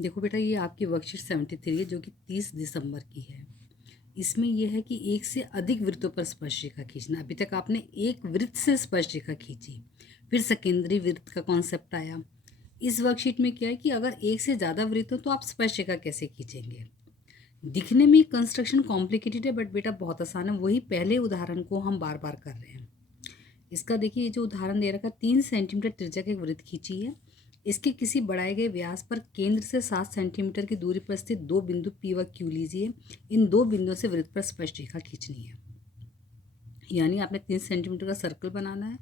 देखो बेटा, ये आपकी वर्कशीट 73 है जो कि 30 दिसंबर की है। इसमें यह है कि एक से अधिक वृत्तों पर स्पर्शिका खींचना। अभी तक आपने एक वृत्त से स्पर्शिका खींची, फिर सेकेंडरी वृत्त का कॉन्सेप्ट आया। इस वर्कशीट में क्या है कि अगर एक से ज़्यादा वृत्त हो तो आप स्पर्शिका कैसे खींचेंगे। दिखने में कंस्ट्रक्शन कॉम्प्लिकेटेड है, बट बेटा बहुत आसान है। वही पहले उदाहरण को हम बार बार कर रहे हैं। इसका देखिए, ये जो उदाहरण दे रखा, 3 सेंटीमीटर त्रिज्या की एक वृत्त खींची है। इसके किसी बढ़ाए गए व्यास पर केंद्र से 7 सेंटीमीटर की दूरी पर स्थित दो बिंदु P व Q लीजिए। इन दो बिंदुओं से वृत्त पर स्पष्ट रेखा खींचनी है। यानी आपने 3 सेंटीमीटर का सर्कल बनाना है।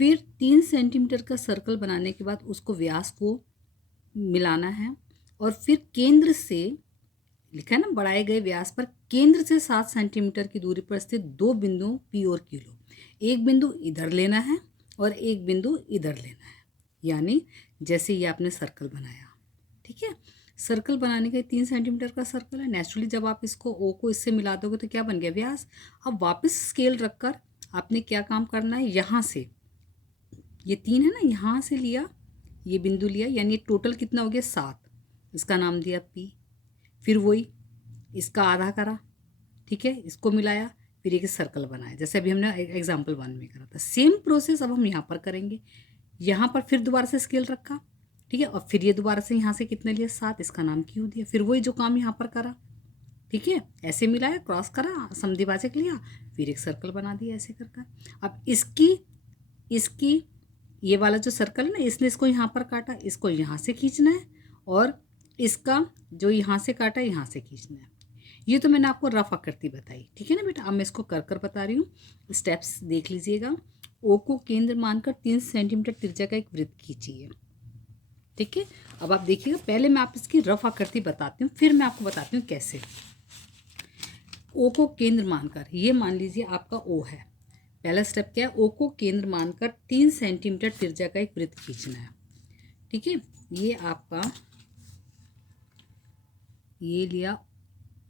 फिर 3 सेंटीमीटर का सर्कल बनाने के बाद उसको व्यास को मिलाना है, और फिर केंद्र से, लिखा है ना, बढ़ाए गए व्यास पर केंद्र से 7 सेंटीमीटर की दूरी पर स्थित दो बिंदु P और Q लो। एक बिंदु इधर लेना है और एक बिंदु इधर लेना है। यानी जैसे ये आपने सर्कल बनाया, ठीक है। सर्कल बनाने का 3 सेंटीमीटर का सर्कल है। नेचुरली जब आप इसको ओ को इससे मिला दोगे तो क्या बन गया, व्यास। अब वापस स्केल रखकर आपने क्या काम करना है, यहाँ से, ये 3 है ना, यहाँ से लिया, ये बिंदु लिया, यानी टोटल कितना हो गया, 7। इसका नाम दिया P। फिर वही इसका आधा करा, ठीक है, इसको मिलाया, फिर एक सर्कल बनाया, जैसे अभी हमने एग्जाम्पल 1 में करा था। सेम प्रोसेस अब हम यहाँ पर करेंगे। यहाँ पर फिर दोबारा से स्केल रखा, ठीक है, और फिर ये दोबारा से यहाँ से कितने लिया, 7, इसका नाम Q दिया। फिर वही जो काम यहाँ पर करा, ठीक है, ऐसे मिलाया, क्रॉस करा, समद्विभाजक लिया, फिर एक सर्कल बना दिया ऐसे कर कर। अब इसकी इसकी ये वाला जो सर्कल है ना, इसने इसको यहाँ पर काटा, इसको यहाँ से खींचना है, और इसका जो यहाँ से काटा यहाँ से खींचना है। ये तो मैंने आपको रफ आकृति बताई, ठीक है ना बेटा। अब मैं इसको कर कर बता रही हूँ, स्टेप्स देख लीजिएगा। ओ को केंद्र मानकर 3 सेंटीमीटर त्रिज्या का एक वृत्त खींचिए, ठीक है। अब आप देखिएगा, पहले मैं आप इसकी रफ आकृति बताती हूँ, फिर मैं आपको बताती हूँ कैसे। ओ को केंद्र मानकर, ये मान लीजिए आपका ओ है। पहला स्टेप क्या है, ओ को केंद्र मानकर 3 सेंटीमीटर त्रिज्या का एक वृत्त खींचना है, ठीक है। ये आपका, ये लिया,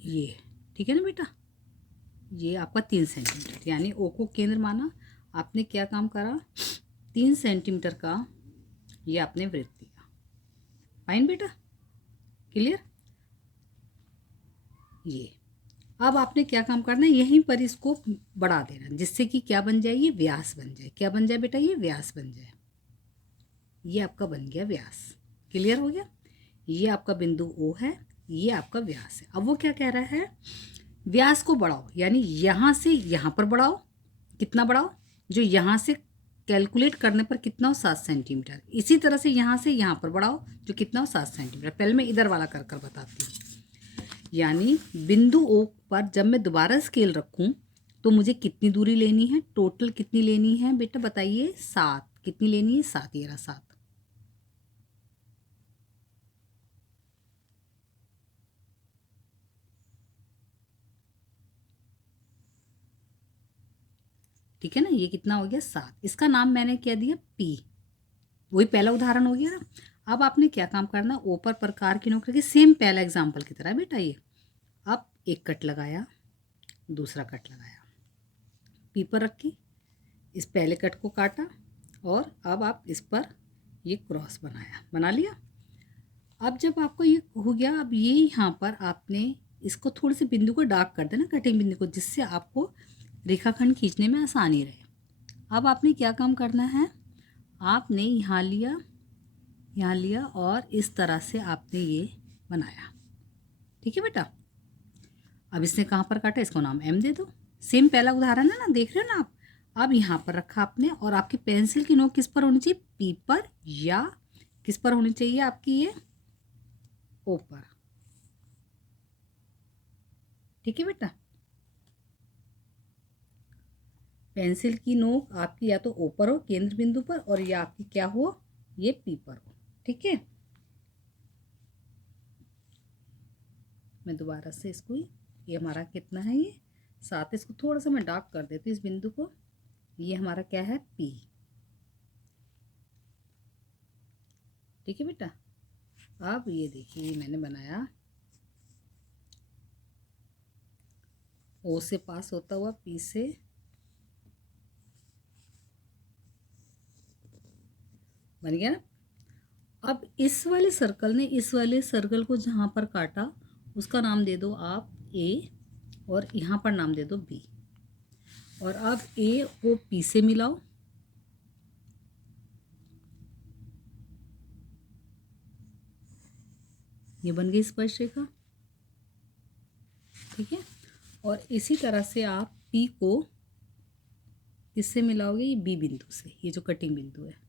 ये, ठीक है ना बेटा। ये आपका 3 सेंटीमीटर, यानी ओ को केंद्र माना, आपने क्या काम करा, 3 सेंटीमीटर का ये आपने वृत्त दिया। फाइन बेटा, क्लियर। ये अब आपने क्या काम करना है, यहीं पर इसको बढ़ा देना, जिससे कि क्या बन जाए, ये व्यास बन जाए। क्या बन जाए बेटा, ये व्यास बन जाए। ये आपका बन गया व्यास। क्लियर हो गया। ये आपका बिंदु ओ है, ये आपका व्यास है। अब वो क्या कह रहा है, व्यास को बढ़ाओ, यानी यहाँ से यहाँ पर बढ़ाओ। कितना बढ़ाओ, जो यहाँ से कैलकुलेट करने पर कितना हो, 7 सेंटीमीटर। इसी तरह से यहाँ से यहाँ पर बढ़ाओ, जो कितना हो, 7 सेंटीमीटर। पहले मैं इधर वाला कर कर बताती हूँ। यानी बिंदु ओ पर जब मैं दोबारा स्केल रखूँ तो मुझे कितनी दूरी लेनी है, टोटल कितनी लेनी है बेटा, बताइए, 7। कितनी लेनी है, 7। ये रहा 7। ठीक है ना, ये कितना हो गया, 7। इसका नाम मैंने क्या दिया, P। वही पहला उदाहरण हो गया ना। अब आपने क्या काम करना, ओ पर प्रकार की नोक रखी, सेम पहला एग्जाम्पल की तरह बेटा। ये अब एक कट लगाया, दूसरा कट लगाया, P पर रखी, इस पहले कट को काटा, और अब आप इस पर ये क्रॉस बनाया, बना लिया। अब जब आपको ये हो गया, अब ये यहाँ पर आपने इसको थोड़े से बिंदु को डार्क कर देना, कटिंग बिंदु को, जिससे आपको रेखाखंड खींचने में आसानी रहे। अब आपने क्या काम करना है, आपने यहाँ लिया, यहाँ लिया, और इस तरह से आपने ये बनाया, ठीक है बेटा। अब इसने कहाँ पर काटा, इसको नाम M दे दो। सेम पहला उदाहरण है ना, देख रहे हो ना आप। अब यहाँ पर रखा आपने, और आपकी पेंसिल की नोक किस पर होनी चाहिए, P पर, या किस पर होनी चाहिए आपकी, ये O पर, ठीक है बेटा। पेंसिल की नोक आपकी या तो O पर हो, केंद्र बिंदु पर, और या आपकी क्या हो, ये P पर हो, ठीक है। मैं दोबारा से इसको, ये हमारा कितना है, ये 7। इसको थोड़ा सा मैं डार्क कर देती हूँ इस बिंदु को। ये हमारा क्या है, P, ठीक है बेटा। अब ये देखिए, मैंने बनाया, O से पास होता हुआ P से, बन गया ना। अब इस वाले सर्कल ने इस वाले सर्कल को जहाँ पर काटा उसका नाम दे दो आप ए, और यहाँ पर नाम दे दो बी, और अब ए को पी से मिलाओ, ये बन गई स्पर्शरेखा। ठीक है, और इसी तरह से आप पी को किससे मिलाओगे, ये बी बिंदु से, ये जो कटिंग बिंदु है।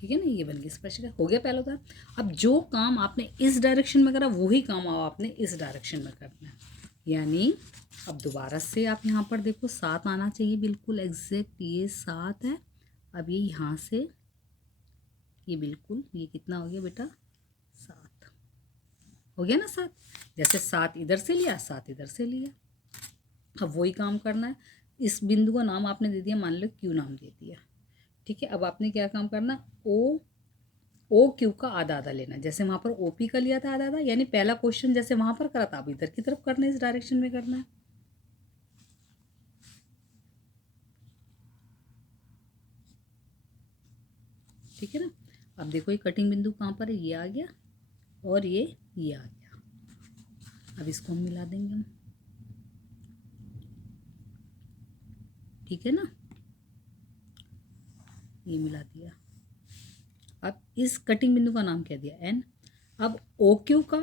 ठीक है ना, ये बन गई स्पर्शरेखा। हो गया पहला उदाहरण। अब जो काम आपने इस डायरेक्शन में करा वही काम अब आपने इस डायरेक्शन में करना है, यानी अब दोबारा से आप यहाँ पर देखो 7 आना चाहिए, बिल्कुल एग्जैक्ट ये 7 है। अब ये यहाँ से ये बिल्कुल, ये कितना हो गया बेटा, 7 हो गया ना, 7। जैसे 7 इधर से लिया 7 इधर से लिया। अब वही काम करना है। इस बिंदु का नाम आपने दे दिया, मान लो क्यू नाम दे दिया। ठीक है, अब आपने क्या काम करना, ओ क्यू का आधा आधा लेना। जैसे वहाँ पर ओ पी का लिया था आधा आधा, यानी पहला क्वेश्चन जैसे वहाँ पर करा था अब इधर की तरफ करना है, इस डायरेक्शन में करना है। ठीक है ना, अब देखो ये कटिंग बिंदु कहाँ पर है, ये आ गया और ये आ गया। अब इसको हम मिला देंगे हम। ठीक है ना, ये मिला दिया। अब इस कटिंग बिंदु का नाम क्या दिया, एन। अब ओ क्यू का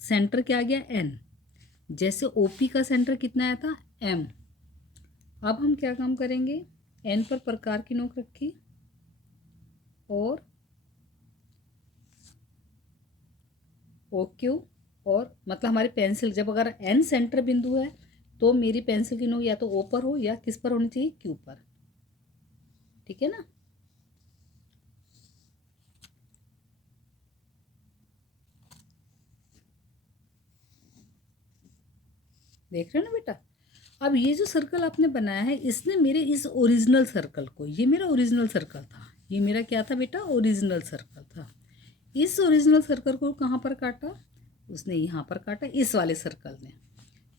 सेंटर क्या आ गया, एन। जैसे ओ पी का सेंटर कितना आया था, एम। अब हम क्या काम करेंगे, एन पर प्रकार की नोक रखी और ओ क्यू, और मतलब हमारी पेंसिल जब अगर एन सेंटर बिंदु है तो मेरी पेंसिल की नोक या तो ओ पर हो या किस पर होनी चाहिए, क्यू पर। ठीक है ना, देख रहे हो ना बेटा। अब ये जो सर्कल आपने बनाया है इसने मेरे इस ओरिजिनल सर्कल को, ये मेरा ओरिजिनल सर्कल था, ये मेरा क्या था बेटा, ओरिजिनल सर्कल था। इस ओरिजिनल सर्कल को कहाँ पर काटा, उसने यहाँ पर काटा, इस वाले सर्कल ने।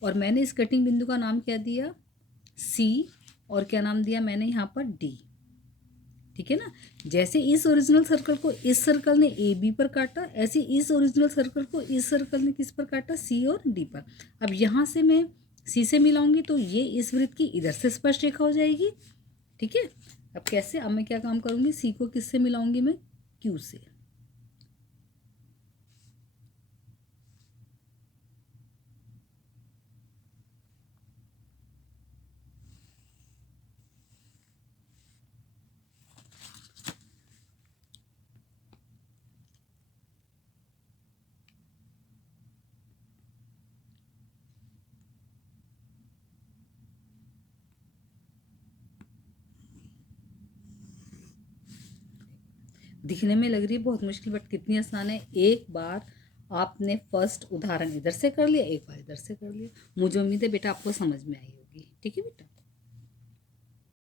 और मैंने इस कटिंग बिंदु का नाम क्या दिया, सी, और क्या नाम दिया मैंने यहाँ पर, डी। ठीक है ना, जैसे इस ओरिजिनल सर्कल को इस सर्कल ने ए बी पर काटा, ऐसे इस ओरिजिनल सर्कल को इस सर्कल ने किस पर काटा, सी और डी पर। अब यहाँ से मैं सी से मिलाऊंगी तो ये इस वृत्त की इधर से स्पर्श रेखा हो जाएगी। ठीक है, अब कैसे, अब मैं क्या काम करूँगी, सी को किससे मिलाऊंगी मैं, क्यू से। दिखने में लग रही है बहुत मुश्किल, बट कितनी आसान है। एक बार आपने फर्स्ट उदाहरण इधर से कर लिया, एक बार इधर से कर लिया। मुझे उम्मीद है बेटा आपको समझ में आई होगी। ठीक है बेटा।